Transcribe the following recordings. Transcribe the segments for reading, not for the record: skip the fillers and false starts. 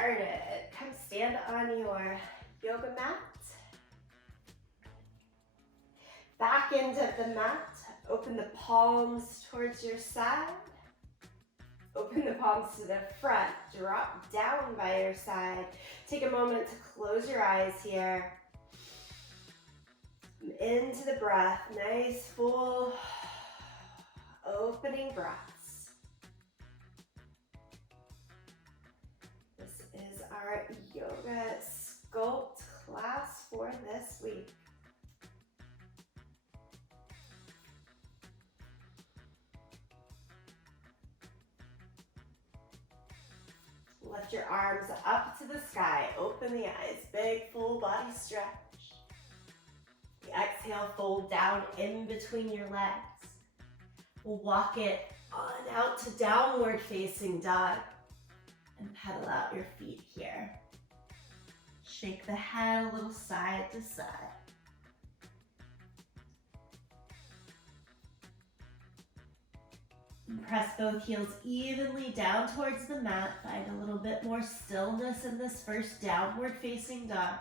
started. Come stand on your yoga mat. Back end of the mat. Open the palms towards your side. Open the palms to the front. Drop down by your side. Take a moment to close your eyes here. Into the breath. Nice, full, opening breaths. This is our yoga sculpt class for this week. Lift your arms up to the sky. Open the eyes. Big full body stretch. Exhale, fold down in between your legs. We'll walk it on out to downward facing dog and pedal out your feet here. Shake the head a little side to side. And press both heels evenly down towards the mat. Find a little bit more stillness in this first downward facing dog.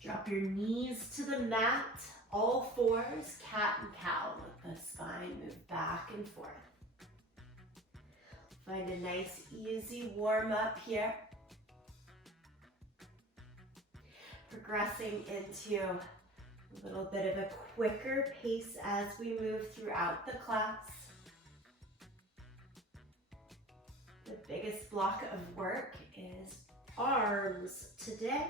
Drop your knees to the mat, all fours, cat and cow. Let the spine move back and forth. Find a nice, easy warm up here. Progressing into a little bit of a quicker pace as we move throughout the class. The biggest block of work is arms today.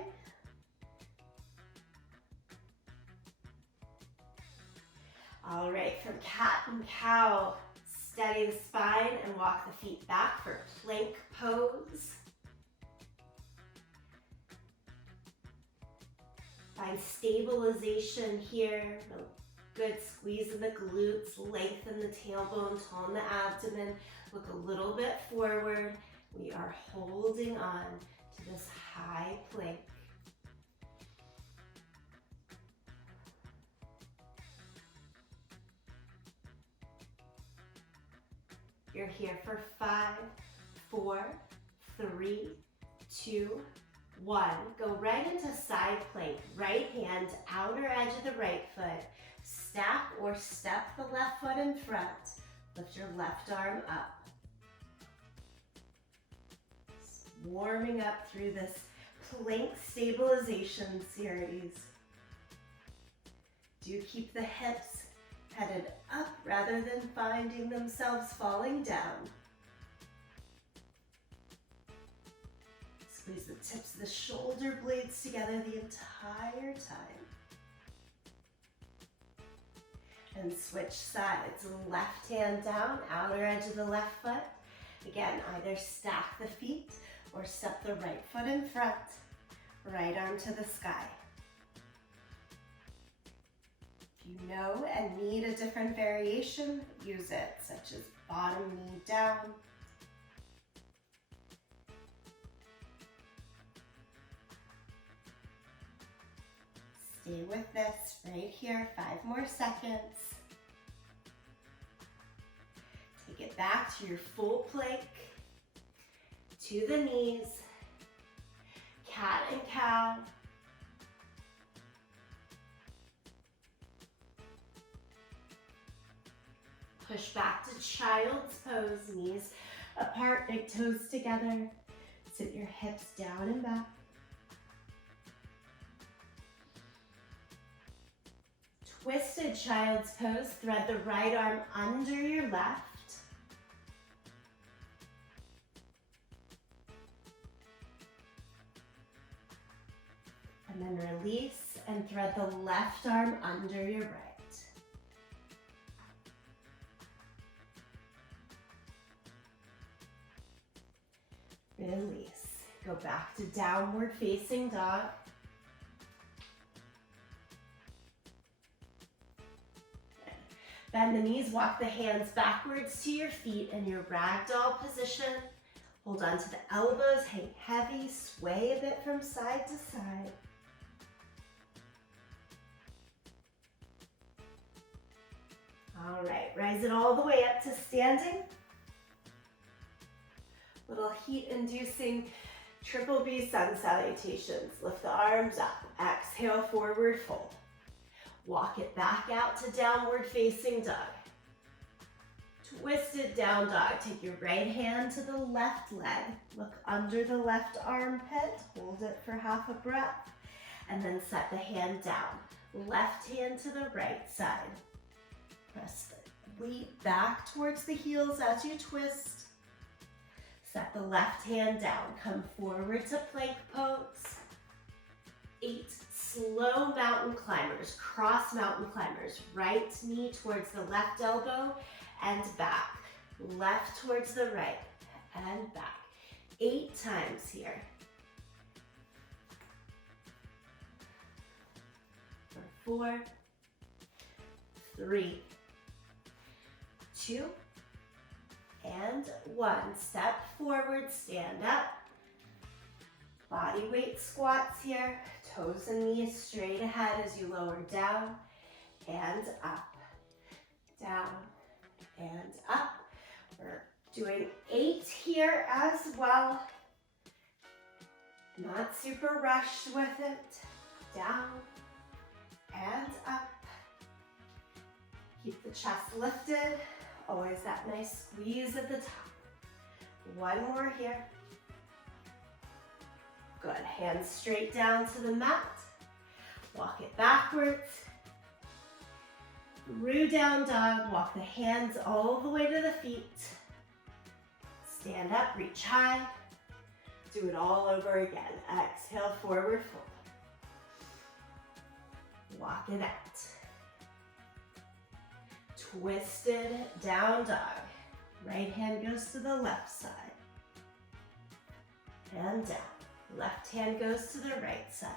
All right, from cat and cow, steady the spine and walk the feet back for plank pose. Find stabilization here. Good squeeze in the glutes, lengthen the tailbone, tone the abdomen. Look a little bit forward. We are holding on to this high plank. You're here for 5, 4, 3, 2, 1. Go right into side plank. Right hand, outer edge of the right foot. Stack or step the left foot in front. Lift your left arm up. Warming up through this plank stabilization series. Do keep the hips headed up rather than finding themselves falling down. Squeeze the tips of the shoulder blades together the entire time. And switch sides. Left hand down, outer edge of the left foot. Again, either stack the feet or step the right foot in front. Right arm to the sky. If you know and need a different variation, use it, such as bottom knee down. Stay with this right here, 5 more seconds. Take it back to your full plank, to the knees, cat and cow. Push back to child's pose, knees apart, big toes together. Sit your hips down and back. Twisted child's pose, thread the right arm under your left. And then release and thread the left arm under your right. Release. Go back to downward facing dog. Bend the knees, walk the hands backwards to your feet in your ragdoll position. Hold on to the elbows, hang heavy, sway a bit from side to side. All right, rise it all the way up to standing. Little heat-inducing triple B sun salutations. Lift the arms up. Exhale, forward fold. Walk it back out to downward facing dog. Twisted down dog. Take your right hand to the left leg. Look under the left armpit. Hold it for half a breath. And then set the hand down. Left hand to the right side. Press the weight back towards the heels as you twist. Set the left hand down. Come forward to plank pose. 8 slow mountain climbers. Cross mountain climbers. Right knee towards the left elbow and back. Left towards the right and back. 8 times here. 4, 3, 2, and 1. Step forward, stand up. Body weight squats here. Toes and knees straight ahead as you lower down and up. Down and up. We're doing 8 here as well. Not super rushed with it. Down and up. Keep the chest lifted. Always that nice squeeze at the top. 1 more here. Good. Hands straight down to the mat. Walk it backwards. Through down dog. Walk the hands all the way to the feet. Stand up, reach high. Do it all over again. Exhale, forward fold. Walk it out. Twisted down dog. Right hand goes to the left side. And down. Left hand goes to the right side.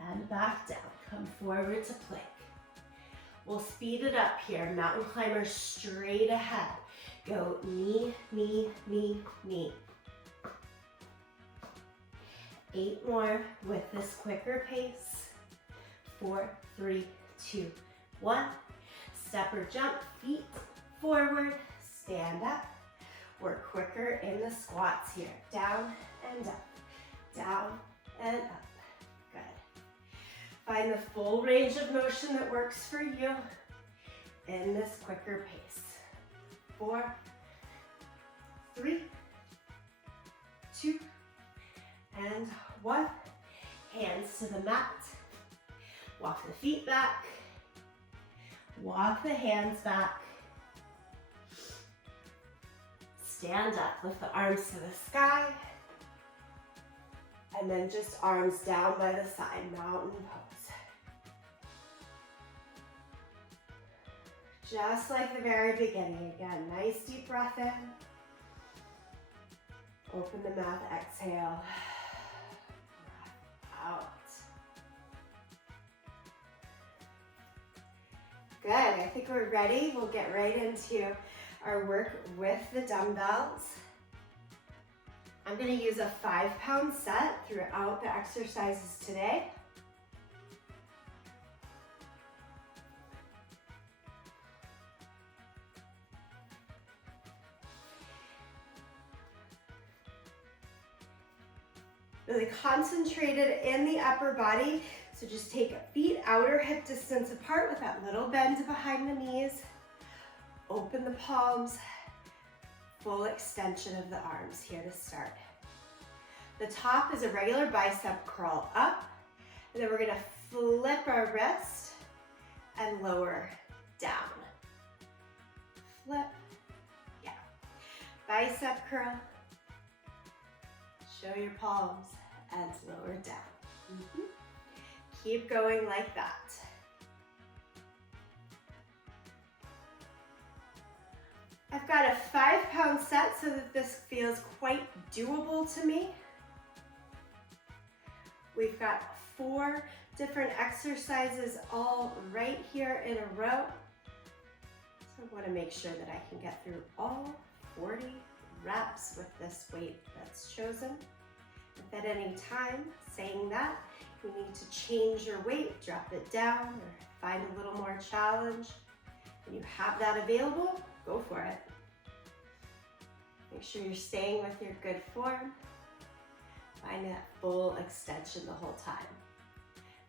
And back down. Come forward to plank. We'll speed it up here. Mountain climber straight ahead. Go knee, knee, knee, knee. 8 more with this quicker pace. 4, 3, 2, 1. Step or jump, feet forward, stand up. Work quicker in the squats here. Down and up, down and up. Good. Find the full range of motion that works for you in this quicker pace. 4, 3, 2, and 1. Hands to the mat. Walk the feet back. Walk the hands back. Stand up, lift the arms to the sky. And then just arms down by the side, mountain pose. Just like the very beginning again. Nice deep breath in. Open the mouth, exhale. Breath out. Good, I think we're ready. We'll get right into our work with the dumbbells. I'm going to use a 5-pound set throughout the exercises today. Really concentrated in the upper body. So just take feet outer hip distance apart with that little bend behind the knees. Open the palms. Full extension of the arms here to start. The top is a regular bicep curl up. And then we're going to flip our wrist and lower down. Flip. Yeah. Bicep curl. Show your palms and lower down. Keep going like that. I've got a 5-pound set so that this feels quite doable to me. We've got 4 different exercises all right here in a row. So I want to make sure that I can get through all 40 reps with this weight that's chosen. If at any time, saying that, you need to change your weight, drop it down, or find a little more challenge, and you have that available, go for it. Make sure you're staying with your good form. Find that full extension the whole time.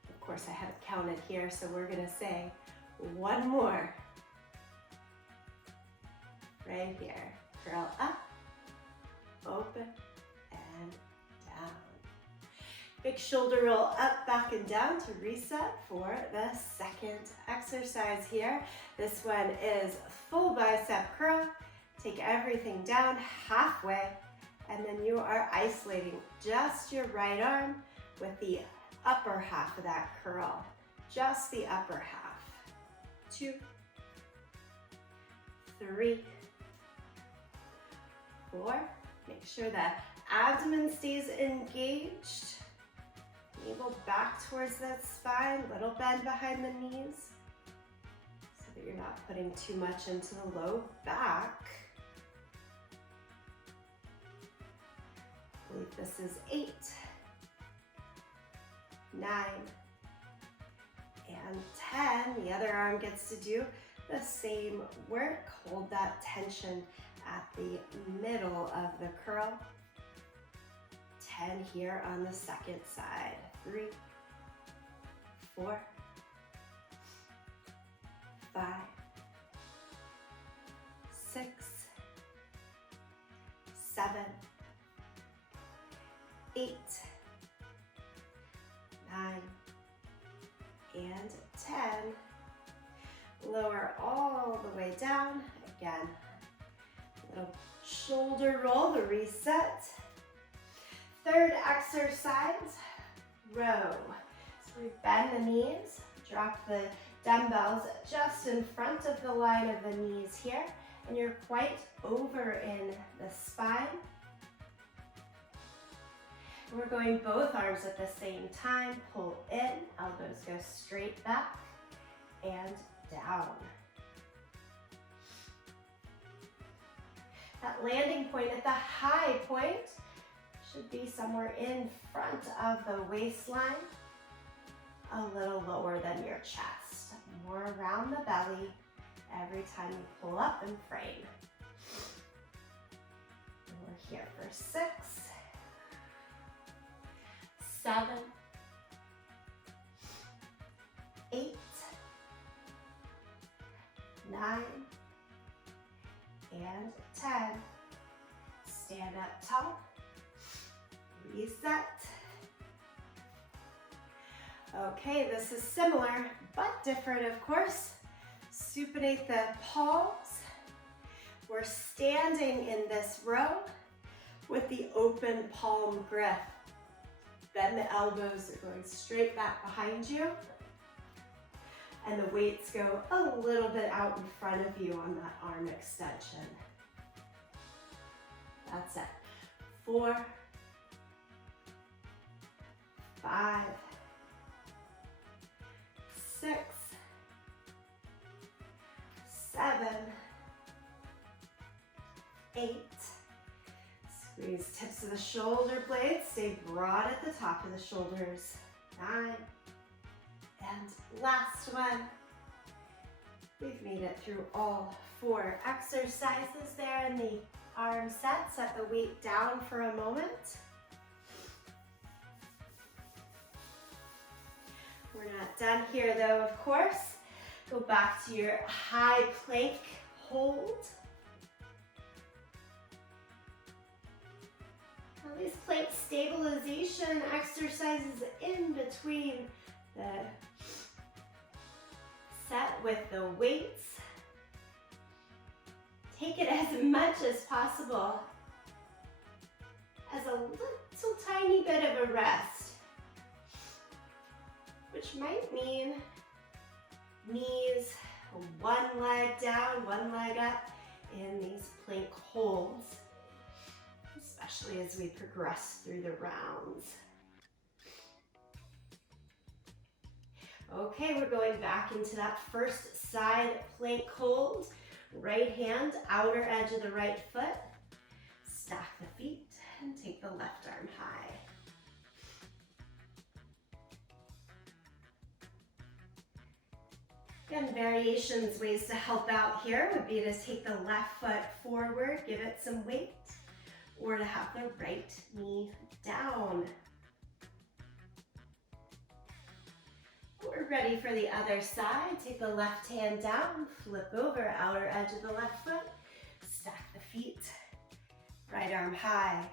Of course, I haven't counted here, so we're gonna say one more. Right here. Curl up, open, and down. Big shoulder roll up, back, and down to reset for the second exercise here. This one is full bicep curl. Take everything down halfway, and then you are isolating just your right arm with the upper half of that curl. Just the upper half. 2, 3, 4. Make sure that abdomen stays engaged. Navel back towards that spine, little bend behind the knees so that you're not putting too much into the low back. I believe this is 8, 9, and 10. The other arm gets to do the same work. Hold that tension at the middle of the curl. 10 here on the second side. 3, 4, 5, 6, 7, 8, 9, and 10. Lower all the way down. Again, little shoulder roll to reset. Third exercise, row. So we bend the knees, drop the dumbbells just in front of the line of the knees here, and you're quite over in the spine. We're going both arms at the same time. Pull in, elbows go straight back and down. That landing point at the high point should be somewhere in front of the waistline, a little lower than your chest. More around the belly every time you pull up and frame. And we're here for 6, 7, 8, 9, and 10. Stand up tall. Reset. Okay, this is similar, but different, of course. Supinate the palms. We're standing in this row with the open palm grip. Then the elbows are going straight back behind you, and the weights go a little bit out in front of you on that arm extension. That's it. 4, 5, 6, 7, 8. Squeeze tips of the shoulder blades. Stay broad at the top of the shoulders. 9. And last one. We've made it through all 4 exercises there in the arm set. Set the weight down for a moment. We're not done here though, of course. Go back to your high plank hold. Now these plank stabilization exercises in between the set with the weights. Take it as much as possible as a little tiny bit of a rest, which might mean knees, one leg down, one leg up in these plank holds, especially as we progress through the rounds. Okay, we're going back into that first side plank hold. Right hand, outer edge of the right foot. Stack the feet and take the left arm high. Again, variations, ways to help out here would be to take the left foot forward, give it some weight. or to have the right knee down. We're ready for the other side. Take the left hand down, flip over, outer edge of the left foot, stack the feet, right arm high.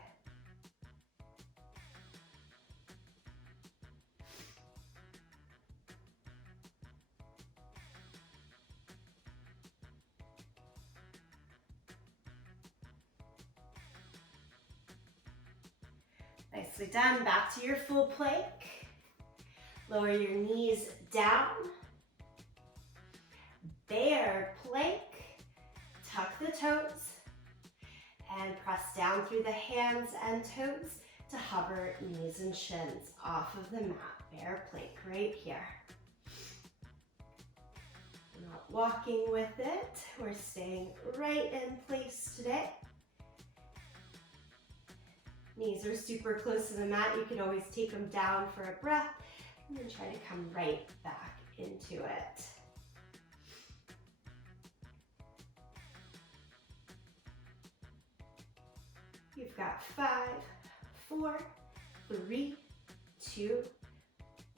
Nicely done. Back to your full plank. Lower your knees down. Bear plank. Tuck the toes and press down through the hands and toes to hover knees and shins off of the mat. Bear plank right here. We're not walking with it. We're staying right in place today. Knees are super close to the mat. You can always take them down for a breath and then try to come right back into it. You've got 5, 4, 3, 2,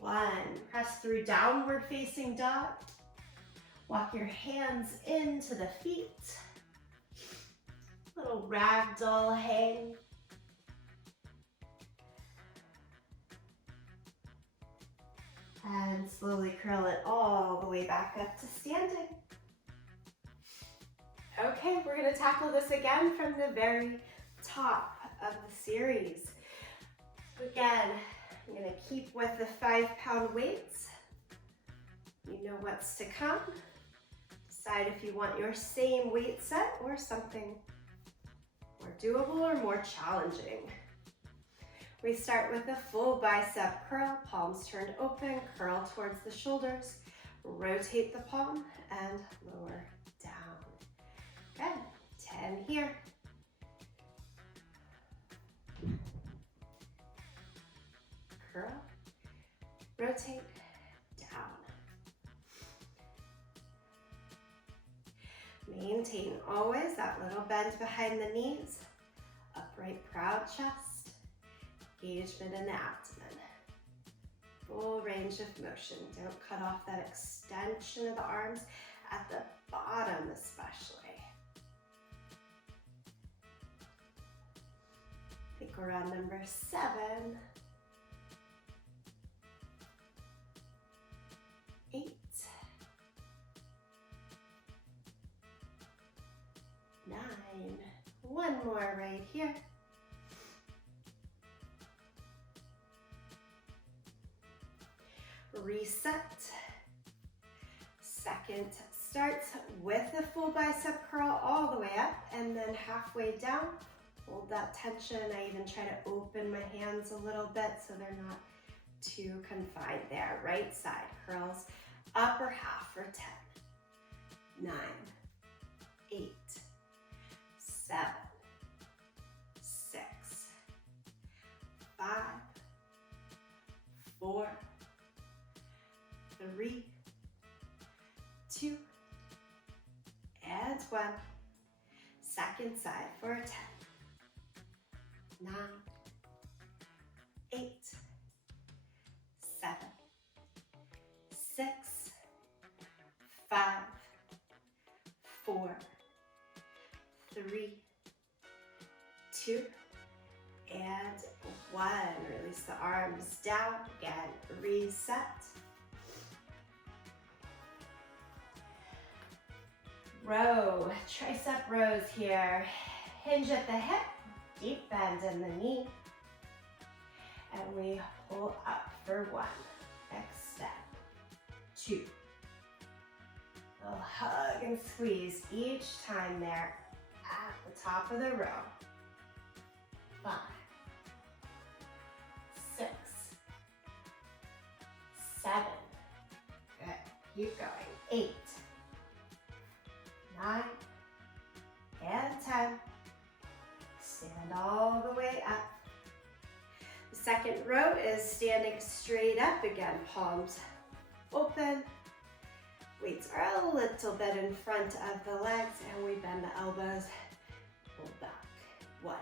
1. Press through downward facing dog. Walk your hands into the feet. Little ragdoll hang. And slowly curl it all the way back up to standing. Okay, we're gonna tackle this again from the very top of the series. So again, I'm gonna keep with the 5-pound weights. You know what's to come. Decide if you want your same weight set or something more doable or more challenging. We start with a full bicep curl, palms turned open, curl towards the shoulders, rotate the palm and lower down. Good, 10 here. Curl, rotate, down. Maintain always that little bend behind the knees, upright proud chest. Engagement in the abdomen. Full range of motion. Don't cut off that extension of the arms at the bottom especially. I think we're on number 7. 8. 9. One more right here. Reset. Second starts with a full bicep curl all the way up and then halfway down. Hold that tension. I even try to open my hands a little bit so they're not too confined there. Right side curls, upper half for 10, 9, 8, 7, 6, 5, 4, 3, 2, and 1. Second side for 10, 9, 8, 7, 6, 5, 4, 3, 2, and 1. Release the arms down. Again, reset. Row, tricep rows here. Hinge at the hip, deep bend in the knee. And we pull up for 1. Extend. 2. A little hug and squeeze each time there at the top of the row. 5, 6, 7. Good. Keep going. 8, 9, and 10. Stand all the way up. The second row is standing straight up again, palms open. Weights are a little bit in front of the legs and we bend the elbows. Pull back. 1,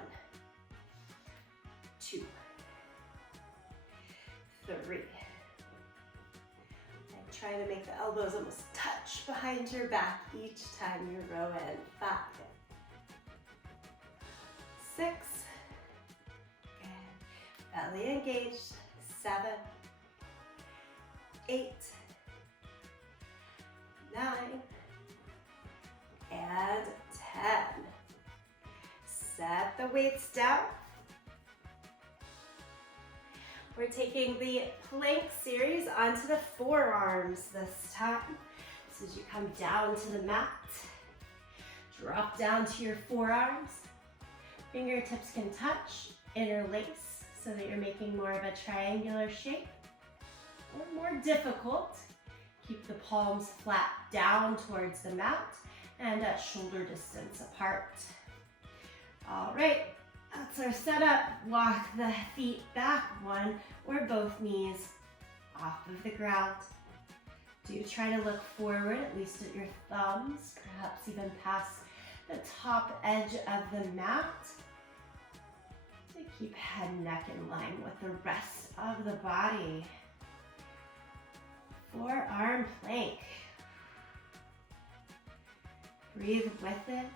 3. And try to make the elbows almost touch behind your back each time you row in. 5, 6, and belly engaged. 7, 8, 9, and 10. Set the weights down. We're taking the plank series onto the forearms this time. So as you come down to the mat, drop down to your forearms. Fingertips can touch, interlace, so that you're making more of a triangular shape. Or more difficult, keep the palms flat down towards the mat and at shoulder distance apart. All right, that's our setup. Walk the feet back, one or both knees off of the ground. Do try to look forward, at least at your thumbs, perhaps even past the top edge of the mat. To keep head and neck in line with the rest of the body. Forearm plank. Breathe with it.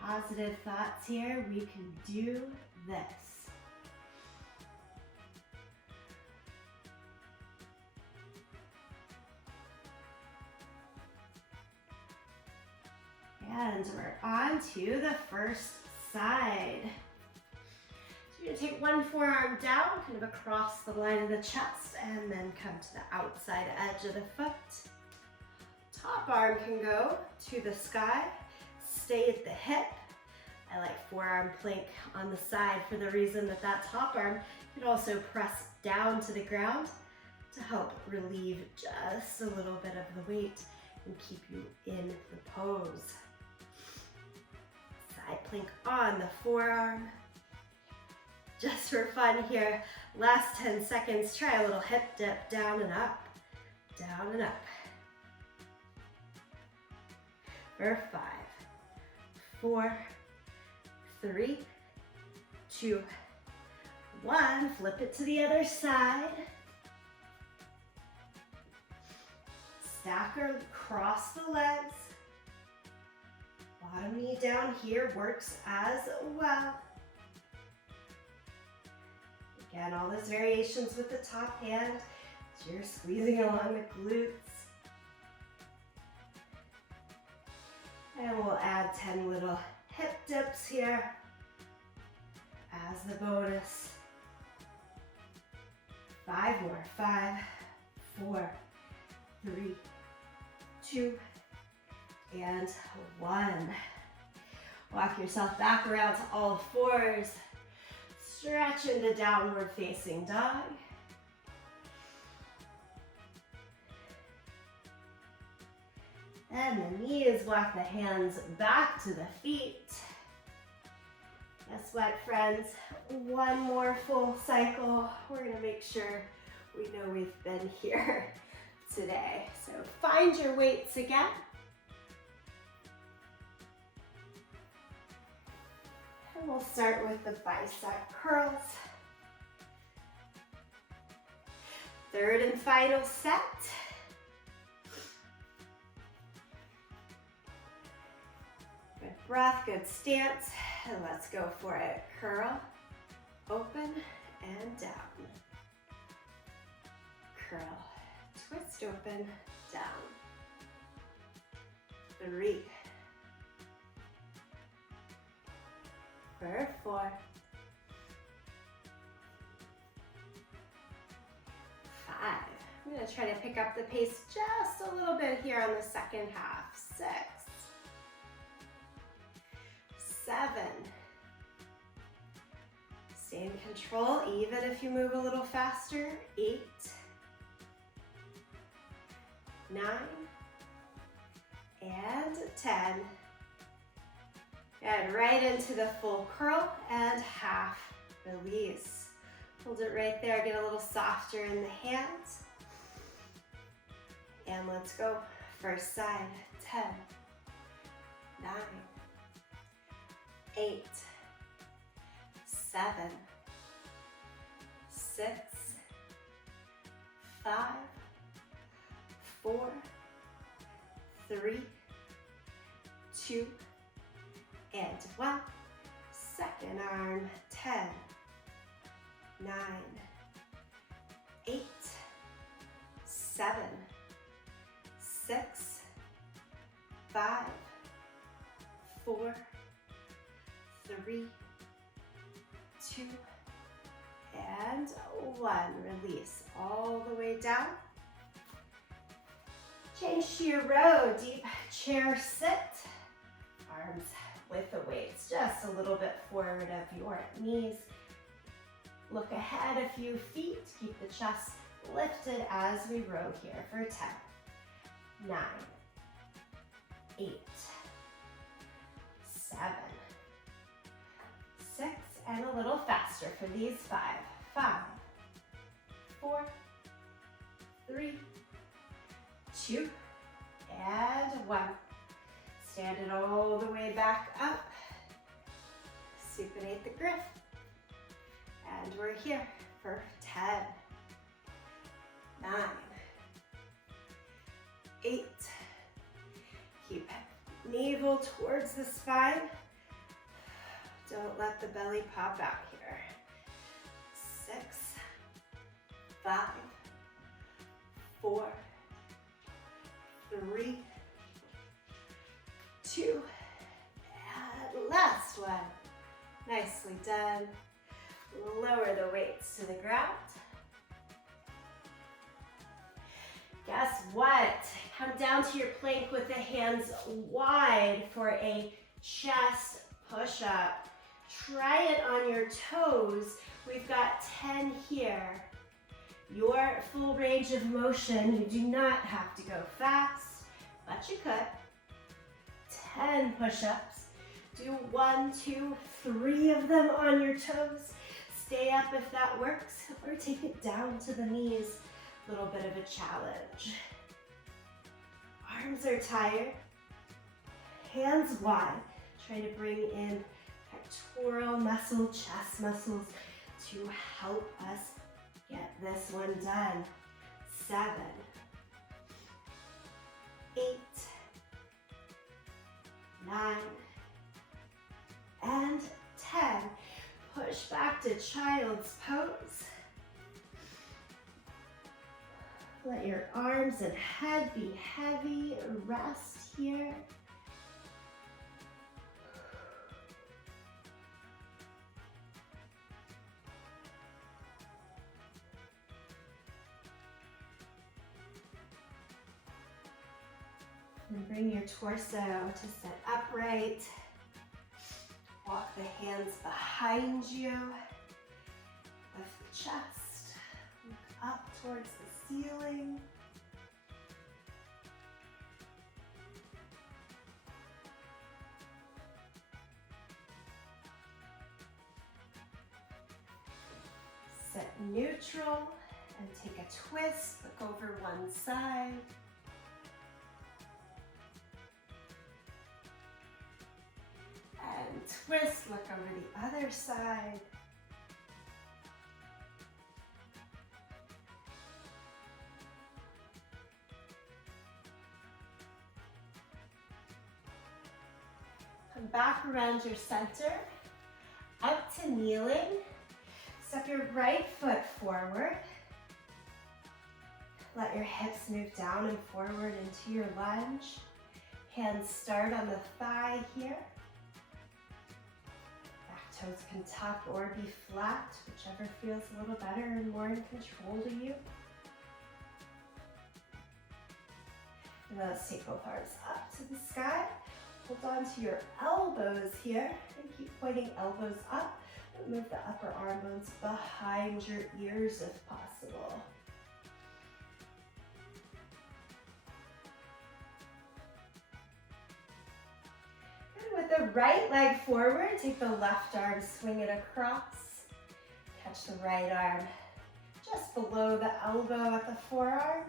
Positive thoughts here. We can do this. And we're on to the first side. So you're gonna take one forearm down, kind of across the line of the chest, and then come to the outside edge of the foot. Top arm can go to the sky, stay at the hip. I like forearm plank on the side for the reason that that top arm can also press down to the ground to help relieve just a little bit of the weight and keep you in the pose. Side plank on the forearm. Just for fun here, last 10 seconds, try a little hip dip, down and up, down and up. For 5, 4, 3, 2, 1. Flip it to the other side. Stack or cross the legs. Bottom knee down here works as well. Again, all those variations with the top hand as you're squeezing along the glutes. And we'll add 10 little hip dips here as the bonus. 5 more. 5, 4, 3, 2, and 1. Walk yourself back around to all fours. Stretch into downward facing dog. And the knees, walk the hands back to the feet. Guess what, friends? One more full cycle. We're gonna make sure we know we've been here today. So find your weights again. And we'll start with the bicep curls. Third and final set. Good breath, good stance, and let's go for it. Curl, open, and down. Curl, twist, open, down. 3. For 4. 5. I'm going to try to pick up the pace just a little bit here on the second half. 6. 7. Stay in control even if you move a little faster. 8. 9. And 10. And right into the full curl and half release. Hold it right there, get a little softer in the hands. And let's go. First side, 10, 9, 8, 7, 6, 5, 4, 3, 2, and 1. Second arm, 10, 9, 8, 7, 6, 5, 4, 3, 2, and 1. Release all the way down. Change to your row, deep chair sit. Arms with the weights just a little bit forward of your knees. Look ahead a few feet. Keep the chest lifted as we row here for 10, 9, 8, 7, 6, and a little faster for these 5, 5, 4, 3, 2, and 1. Stand it all the way back up. Supinate the grip. And we're here for 10, 9, 8. Keep navel towards the spine. Don't let the belly pop out here. 6, 5, 4, 3, 2, and last one. Nicely done. Lower the weights to the ground. Guess what? Come down to your plank with the hands wide for a chest push-up. Try it on your toes. We've got 10 here. Your full range of motion. You do not have to go fast, but you could. 10 push-ups. Do 1, 2, 3 of them on your toes. Stay up if that works, or take it down to the knees. A little bit of a challenge. Arms are tired. Hands wide. Try to bring in pectoral muscle, chest muscles to help us get this one done. 7, 8, 9, and 10. Push back to child's pose. Let your arms and head be heavy. Rest here. And bring your torso to sit upright. Walk the hands behind you. Lift the chest. Look up towards the ceiling. Sit neutral and take a twist. Look over one side. And twist, look over the other side. Come back around your center, up to kneeling. Step your right foot forward. Let your hips move down and forward into your lunge. Hands start on the thigh here. Toes can tuck or be flat, whichever feels a little better and more in control to you. And let's take both arms up to the sky. Hold on to your elbows here and keep pointing elbows up. Move the upper arm bones behind your ears if possible. With the right leg forward, take the left arm, swing it across. Catch the right arm just below the elbow at the forearm.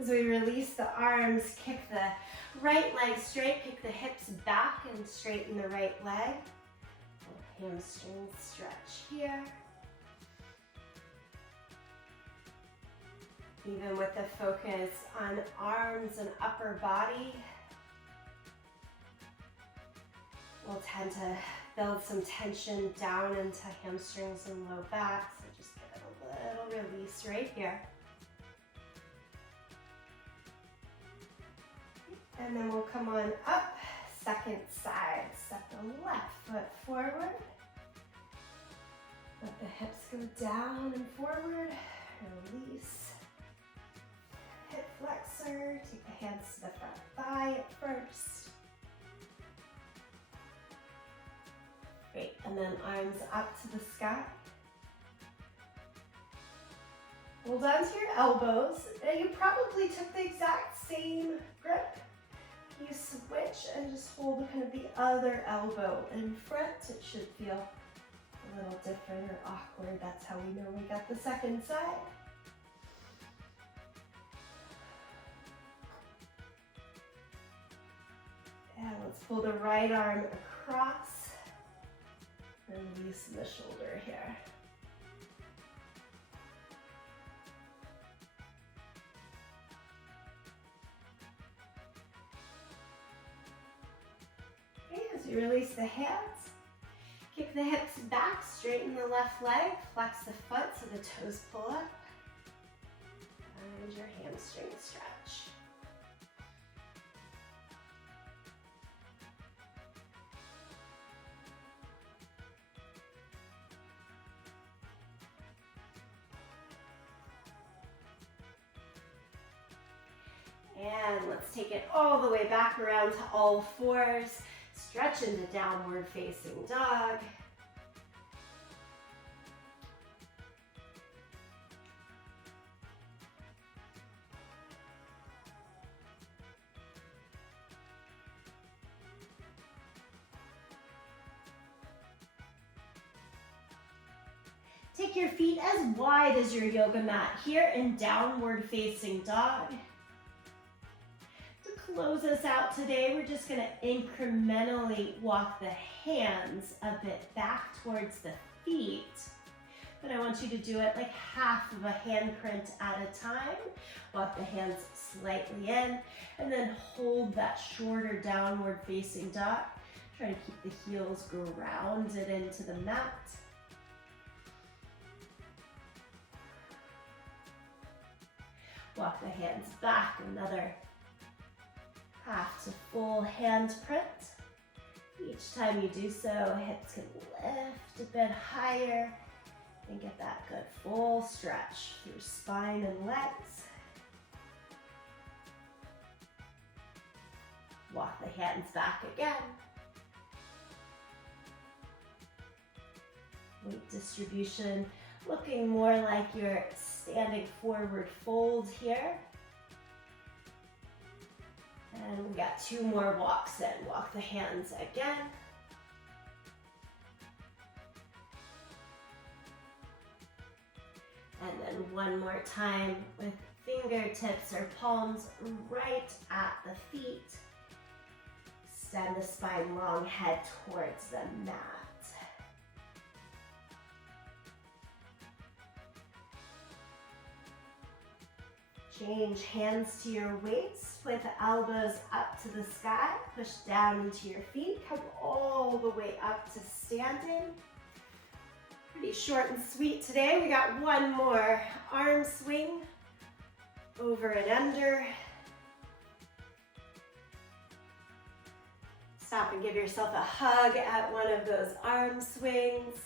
As we release the arms, kick the right leg straight, kick the hips back and straighten the right leg. Hamstring stretch here. Even with the focus on arms and upper body, we'll tend to build some tension down into hamstrings and low back. So just give it a little release right here. And then we'll come on up, second side. Step the left foot forward. Let the hips go down and forward. Release. Hip flexor. Take the hands to the front thigh at first. Great, and then arms up to the sky. Hold on to your elbows. Now you probably took the exact same grip. You switch and just hold kind of the other elbow in front. It should feel a little different or awkward. That's how we know we got the second side. And let's pull the right arm across. Release the shoulder here. Okay, as you release the hands, kick the hips back, straighten the left leg, flex the foot so the toes pull up. And your hamstring stretch. And let's take it all the way back around to all fours. Stretch into downward facing dog. Take your feet as wide as your yoga mat here in downward facing dog. To close us out today, we're just going to incrementally walk the hands a bit back towards the feet. But I want you to do it like half of a handprint at a time. Walk the hands slightly in and then hold that shorter downward facing dog. Try to keep the heels grounded into the mat. Walk the hands back, another half to full hand print. Each time you do so, hips can lift a bit higher and get that good full stretch through spine and legs. Walk the hands back again. Weight distribution looking more like you're standing forward fold here. And we got two more walks in. Walk the hands again. And then one more time with fingertips or palms right at the feet. Extend the spine long, head towards the mat. Change hands to your waist with elbows up to the sky. Push down into your feet. Come all the way up to standing. Pretty short and sweet today. We got one more arm swing over and under. Stop and give yourself a hug at one of those arm swings.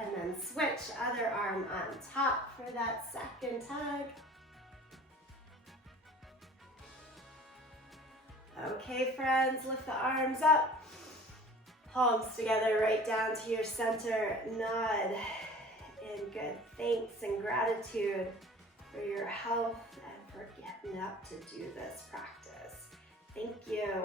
And then switch, other arm on top for that second hug. Okay, friends, lift the arms up. Palms together right down to your center. Nod in good thanks and gratitude for your health and for getting up to do this practice. Thank you.